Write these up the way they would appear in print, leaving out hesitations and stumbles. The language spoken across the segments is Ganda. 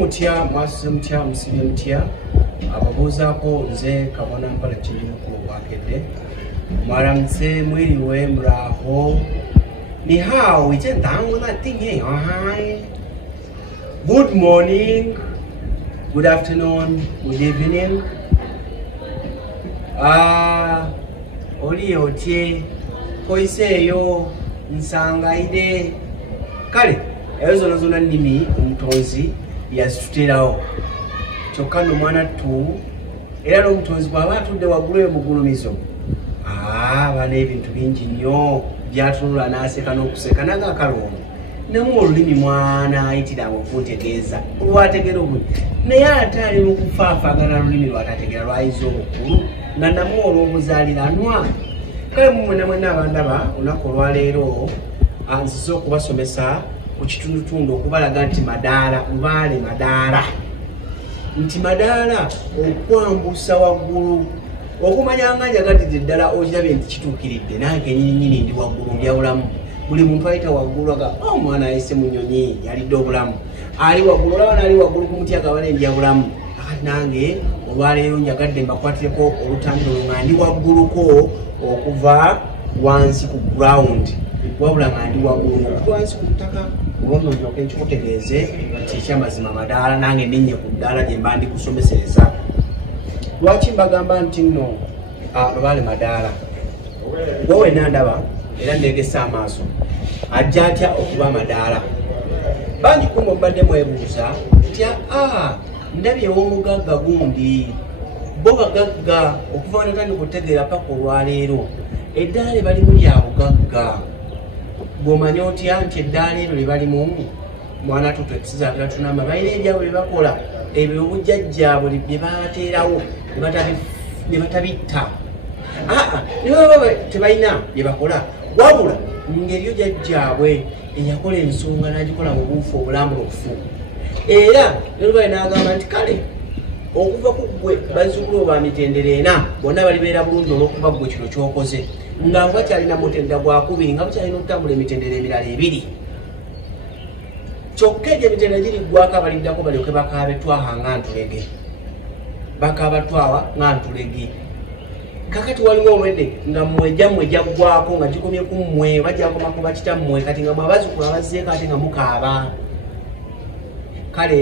Mutia mwasi mutia msibe mutia ababuza ko nze kabona mpala kiri ku wakede mwaramse mwiriwe muraho ni hao ije ndangu na tinge hi good morning, good afternoon, good evening. Oli otie koiseyo nsangaide kale ezo zona nimi umutonzi yazituterawo kyokka n'omwana tu era n'omutonzi bw'aba atudde waggulu eyo mugulumizo bana ebintu bingi nnyo byatunula n'aseka n'okuseka naga akalongo namu olulimi mwana ayitiranga okuntegeeza olwategera obuli naye ate ali mu kufaafagana lulimi lwatategera lwayiza obukulu nga namu olw'obuzaaliranwa kale mumwena mwena abandaba olunaku olwaleero nzize okubasomesa ku kitundutundu okubalaga nti madaala lubaale madaala nti madaala okwambusa waggulu okumanya nga njagadde ddala okirabye nti kituukiridde nange nyininyini ndi waggulu ndyawulamu buli muntu ayita waggulu aga omwana ayise mu nnyonyi yalidde obulamu ali waggulu olaba naali waggulu ku muti agabala endyawulamu akati nange olwaleero njagadde mbakwatireko olutambiro nga ndi wagguluko okuva wansi ku ground wabula nga ndi waggulu okuva wansi ku ttaka olwono ndyoke nkikutegeeze nti ekyamazima madaala nange ndinnye ku ddaala gye mba ndikusomesereza lwaki mbagamba nti nno lubaale madaala gwe wenna ndaba era ndeegesa amaaso ajja atya okuba madaala bangi kumwe mubadde mwebuuza nti ndabye ew'omugagga gundi bo bagagga okuva wanatandika okutegeera paka olwaleero eddaala ebalimu lya bugagga bw'omanya otya nti eddaala ero lye balimu mwana tutwekisizaatera tunamba balina ebyabo bye bakola ebyo obujjajjaabwe bye bateerawo ne batabitta ne baba tebalina bye bakola wabula ngeriyo jjajjaabwe eyakola ensonga n'agikola mu buufu obulambulukufu era nelubaye n'agamba nti kale okuva ku ggwe bazzukulu oba mitendera ena bonna balibeera bulungi olw'okuba ggwe kino ky'okoze nga bakyalina mutendera gwakubiri nga bakyalina okutambula emitendera emirala ebiri kyokka egyo emitendera giri gwako abaliddako balyoke bakaabe twaha nga ntulege bakaaba twawa nga ntulege kakati waliwo omwedde nga mmwe jaggwako nga gikomye ku mmwe bajjakoma kuba kitammwe kati nga mwabazzukulu abazzeeko ate nga mukaaba kale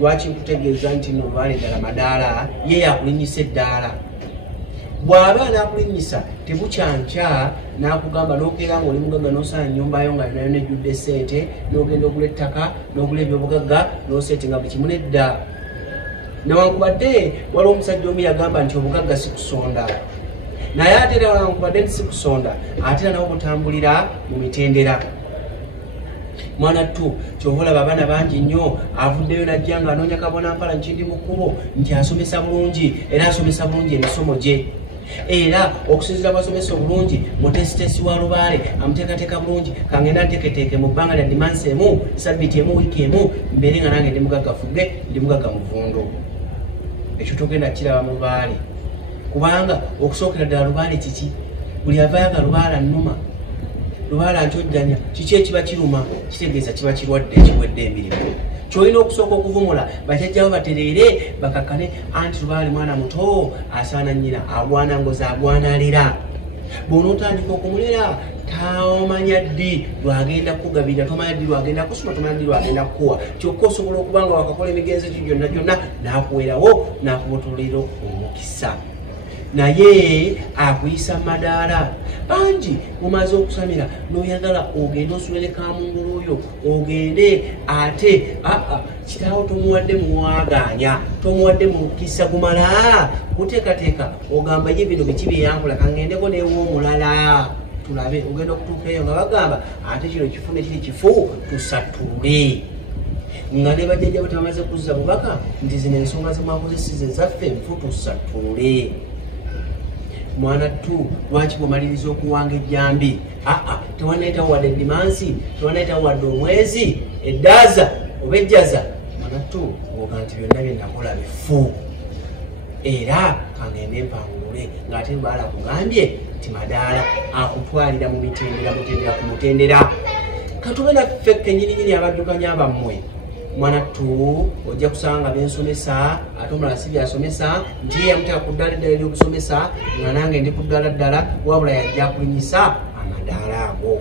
lwaki nkutegeeza nti no lubaale ddala madaala ye yakulinyisa eddaala bw'aba anakulinyisa tebukyankya n'akugamba n'okeera ng'oli mugagga n'osala nnyumbayo nga yonayo nejjudde ssente n'ogenda ogula ettaka n'ogula ebyobugagga n'oseetinga buli kimu nedda newankubadde waliwo omusajja omu yagamba nti obugagga si kusonda naye ate era wankubadde nti si kusonda ate era nawo butambulira mu mitendera mwana tu kyova olaba abaana bangi nnyo avuddeyo najja nga anoonya kabona mpala nkindi mu kkubo nti asomesa bulungi era asomesa bulungi emisomo gye era okusinzira abasomesa obulungi mutesitesi wa lubaale amuteekateeka bulungi kangenda nteeketeeke mu bbanga lya dimansi emu sabbiiti emu wiiki emu mbeere nga nange ndi mugagga fugge ndi mugagga muvundo ekyo togenda kiraba mu lubaale kubanga okusookera ddala lubaale kiki buli avaayaga lubaala nnuma lubaala nkyojjanya kiki ekiba kiruma kitegeeza kiba kirwadde ekiwedde emirimu kyolina okusooka okuvumula bajjajjawo batereere bakakkane anti lubaale mwana muto asaana nnyina agwana ngozi agwana alera bw'onootandika okumulera tomanya ddi lwagenda kukugabira tomanya ddi lwagenda kusoma tomanya ddi lwagenda kukuwa kyokka osobola okuba nga wakakola emigenzo gyo gyonna gyonna n'akuwerawo n'akubotolera omukisa naye akuyisa madaala bangi mumaze okusamira n'oyagala ogende osubire kamungulu oyo ogende ate kitaawo tomuwadde muwaganya tomuwadde mukisa gumala kuteekateeka ogamba ye bino biki byeyankola kangendeko neew'omulala tulabe ogenda okutuuka eyo nga bagamba ate kino kifu ne kiri kifu tusatule nga ne bajjajja bwe tebamaze kuzza bubaka nti zino ensonga zemwakozesize zaffe nfu tusatule mwana tu lwaki bwomaliriza okuwanga ejjambi tewanayitawo wadde dimansi tewanayitawo wadde omwezi eddaaza oba ejjaza mwana tu oga nti byonna byenakola bifu era kangende empangulule ng'ate lubaala akugambye nti madaala akutwalira mu mitendera mutendera ku mutendera katube naffe kennyininyini abaddukanya bammwe mwana tu ojja kusanga bensomesa ate omulala si byasomesa nti ye yamuteka ku ddala eddala ery'okusomesa nga nange ndi ku ddala ddala wabula yajja kulinyisa amadaala ago.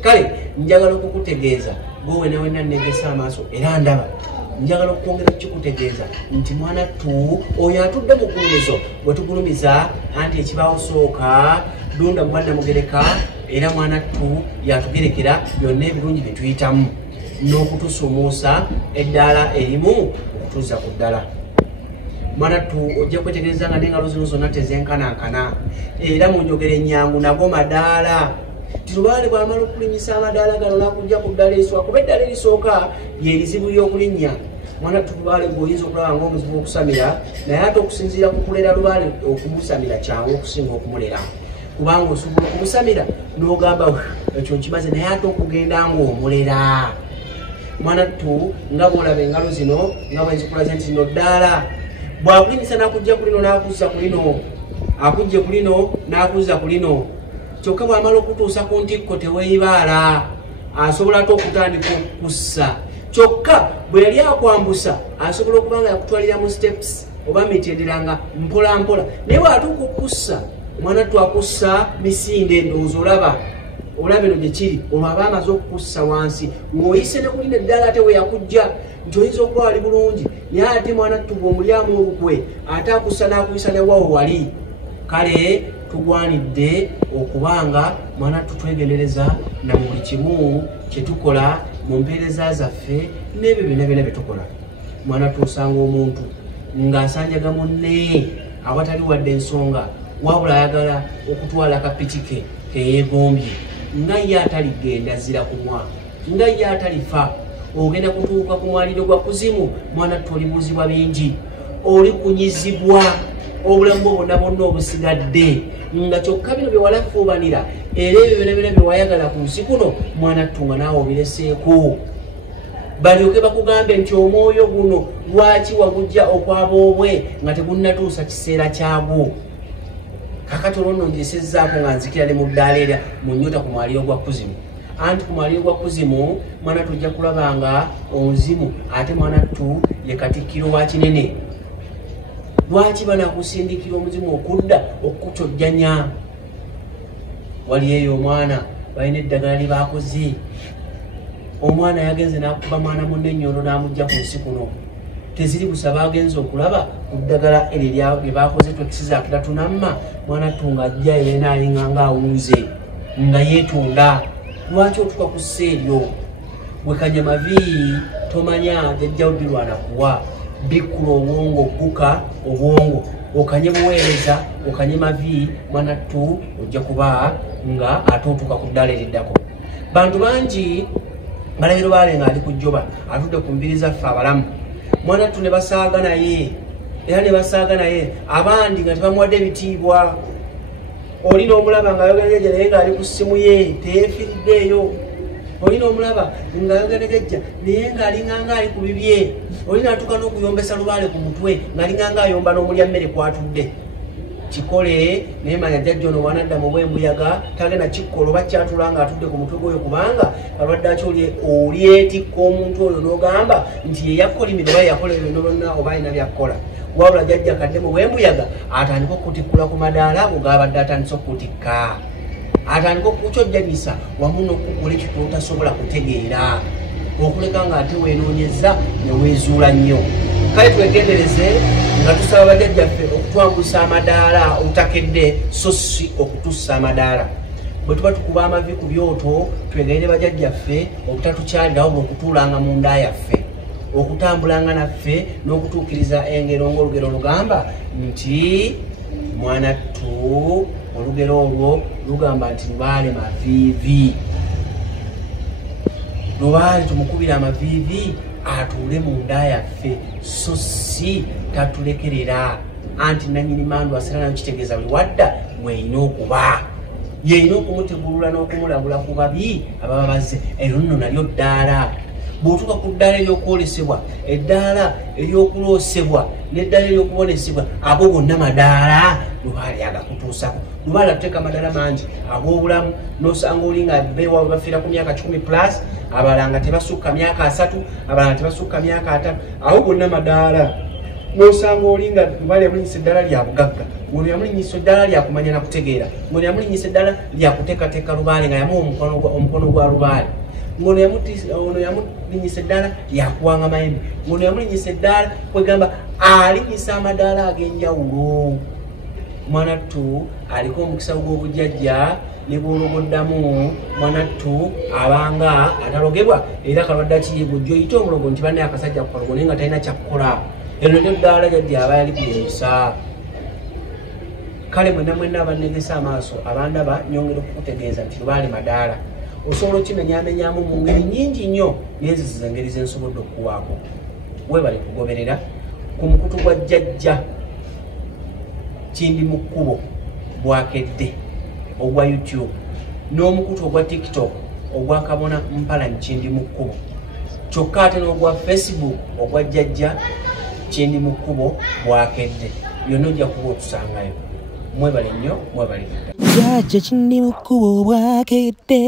Kale njagala okukutegeeza gwe wena wena negesa amaaso era ndaba njagala okwongera kikutegeeza nti mwana tu oyo atudde mu kulumizo bwe tugulumiza anti ekibaawo sooka dunda mubadde mugereka era mwana tu yatugerekera byonna ebirungi bye tuyitamu n'okutusumuusa eddaala erimu okutuuza ku ddala. Mwana tu ojja kwetegereza nga n'engalo zino zonna tezenkanankana era mu njogera ennyangu nago madaala. Tilubaale bw'amala okulinyisa amadaala gano n'akujja ku ddala erisooka kuba eddala erisooka lyerizibu ly'okulinnya. Mwana tu lubaale ng'oyinza okulaba ng'omuzibu okusamira naye ate okusinziira ku kulera lubaale okumusamira kyangu okusinga okumulera kubanga osobola okumusamira n'ogamba ekyo nkimaze naye ate okugenda ng'omulera. Mwana tu nga bw'olaba engalo zino nga bwenzikulaze nti zino ddaala bw'akulinyisa n'akujja ku lino n'akuzza ku lino akujje ku lino n'akuzza ku lino kyokka bw'amala okutuusa ku ntikko teweeyibaala asobola ate okutandika okukussa kyokka bwe yali akwambusa asobola okuba nga yakutwalira mu steps oba mitenderanga mpola mpola naye bw'atuuka okukussa mwana tu akussa misinde endowooza olaba eno gye kiri olwo aba amaze okukussa wansi ng'oyise ne kulina eddala ate we yakujja nti oyinza okuba wali bulungi naye ate mwana tu bw'omulyamu olukwe ate akussa n'akuyisa ne wawo wali. Kale tugwanidde okubanga mwana tutwegendereza na mu buli kimu kye tukola mu mpeereza zaffe n'ebyo byonna byonna bye tukola. Mwana tuosanga omuntu ng'asanjaga munne awatali wadde ensonga wabula ayagala okutwala akapitike keyeegombye nga ye ataligenda zira kumwa nga ye atalifa ogenda kutuuka ku mwaliro gwa kuzimu. Mwana tolibuuzibwa bingi oli kunyizibwa obulamu bwo bwonna bwonna obusigadde nga kyokka bino bye walafuubanira era ebyo byonna byonna bye wayagala ku nsi kuno mwana tunga naawe obireseeko balyoke bakugambe nti omwoyo guno lwaki wagujja okwaboobwe nga tegunnatuusa kiseera kyagwo. Kakati olwo nno njesezzaako nga nzikira ne mu ddaala erya mu nnyota ku mwaliiro gwa kuzimu anti ku mwaliiro gwa kuzimu mwana tujja kulabanga omuzimu ate mwana tu ye katikkiro wa kinene. Lwaki banakusindikira omuzimu okudda okukutojjanya? Wali eyo omwana balina eddagala lye baakoze omwana yagenze n'akuba mwana munne ennyolo n'amugja ku nsi kuno teziri busa bagenze okulaba ku ddagala eryo lye baakoze twekisizaakira tunamma mwana tunga ajja yenaalinga ng'awuuze nga yeetunda. Lwaki otuka ku ssa eryo bwe kanyamavi tomanya jajjawo birwana kuwa bikkula obwongo okuka obwongo okanye buweereza okanye mavi mwana tu ojja kuba nga ate otuuka ku ddala eriddako. Bantu bangi balabiro baale nga ali ku jjoba atudde ku mbiri zaffe abalamu mwana tu ne basaaga naye era ne basaaga naye abandi nga tebamuwadde ebitiibwa. Olina omulaba ng'ayogera naye ng'ali ku ssimu ye teyeefiriddeeyo. Olina omulaba ng'ayogera jajja naye ng'alinganga ali ku bibye. Olina atuuka n'okuyombesa lubaale ku mutwe ng'alinganga ayomba n'omulya mmere kwatudde. Kikole naye manya jajja ono bw'anadda mu bwembuyaga tagenda kikkola oba kyatula ng'atudde ku mutwe gwoyo kubanga kalwadde aki olyetikka omuntu oyo n'ogamba nti ye yakkolimira oba yakola ebyo byonna oba alina byakkola. Wabula jajja kadde mu bwembuyaga atandika okutikkula ku madaala ago g'abadde atandise okutikka. Atandika okukyojjanyisa wamu n'okukugula ekyo ky'otasobola kutegeera okuleka ng'ate weenoonyeza ne weezuula nnyo. Kale twegendereze nga tusaba bajjajjaffe okutwambusa amadaala obutakedde so si okutussa amadaala. Bwe tuba tukuba amavi ku byoto twegaire bajjajjaffe obutatukyalirawo bw'okutuulanga mu nda yaffe okutambulanga naffe n'okutuukiriza engero ng'olugero lugamba nti mwana tu olugero olwo lugamba nti lubaale maviivi. Lubaale tumukubira amaviivi atuule mu nda yaffe so si tatulekerera anti nannyini mandu asera nayo kitegeeza buli wadda mweyina okuba yeyina okumutegulula n'okumulabula ku babi ababa bazze eryo nno nalyo ddaala. bw'otuuka ku ddaala ery'okwolesebwa eddaala ery'okuloosebwa n'eddaala ery'okubonesebwa ago gonna madaala Lubaale agakutuusako. Lubaale atuteeka amadaala mangi ag'obulamu n'osanga oli nga beewa bafiira ku myaka 10+ abalala nga tebasukka myaka 3 abalala tebasukka myaka 5 ago gonna madaala n'osanga oli nga Lubaale yamulinyisa eddaala lya bugagga ngono yamulinyisa eddaala lya kumanya na kutegeera ngono yamulinyisa eddaala lya kuteekateeka Lubaale nga yamuwa omukono gwa Lubaale ngono yamulinyisa eddaala lya kuwanga mayembe ngono yamulinyisa eddaala kwegamba alinyisa amadaala ag'enjawulo. Mwanattu aliko omukisa gw'obujjajja ne bw'ologoddamu mwanattu abanga atalogebwa era kalwadde akiyibwa gy'oyita omulogo nti banne akasajja kukalogo naye nga talina kyakukola eno neddaala jajja aba yali kulimisa. Kale mwenna abannegesa amaaso abandaba nyongera okukutegeeza nti Lubaale madaala osobola okimenyaamenyamu mu ngeri nnyingi nnyo naye zizo engeri ze nsobodde okuwaako. Weebale kugoberera ku mukutu gwa jjajja Kindi mu Kkubo bwakedde ogwa YouTube n'omukutu ogwa TikTok ogwa Kabona Mpalanyi Kindi mu Kkubo kyokka ate n'ogwa Facebook ogwa jjajja Kindi mu Kkubo bwakedde byonna ojja kuba otusangayo. Mwebale nnyo mwebale. Jjajja Kindi mu Kkubo bwakedde.